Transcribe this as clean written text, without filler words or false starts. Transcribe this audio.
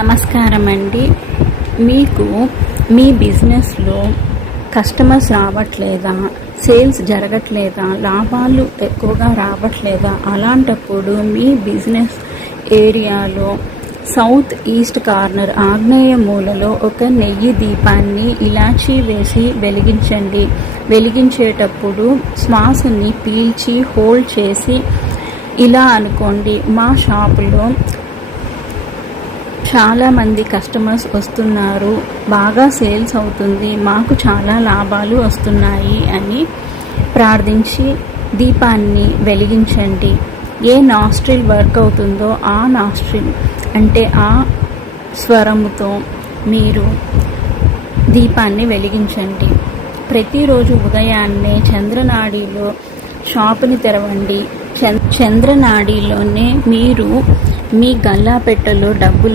నమస్కారం అండి. మీకు మీ బిజినెస్లో కస్టమర్స్ రావట్లేదా, సేల్స్ జరగట్లేదా, లాభాలు ఎక్కువగా రావట్లేదా? అలాంటప్పుడు మీ బిజినెస్ ఏరియాలో సౌత్ ఈస్ట్ కార్నర్ ఆగ్నేయ మూలలో ఒక నెయ్యి దీపాన్ని ఇలాచీ వేసి వెలిగించండి. వెలిగించేటప్పుడు శ్వాసని పీల్చి హోల్డ్ చేసి ఇలా అనుకోండి, మా షాపులో చాలామంది కస్టమర్స్ వస్తున్నారు, బాగా సేల్స్ అవుతుంది, మాకు చాలా లాభాలు వస్తున్నాయి అని ప్రార్థించి దీపాన్ని వెలిగించండి. ఏ నాస్ట్రిల్ వర్క్ అవుతుందో ఆ నాస్ట్రిల్ అంటే ఆ స్వరముతో మీరు దీపాన్ని వెలిగించండి. ప్రతిరోజు ఉదయాన్నే చంద్రనాడిలో షాపుని తెరవండి. చంద్రనాడిలోనే మీరు మీ గల్లాపెట్టెలో డబ్బులను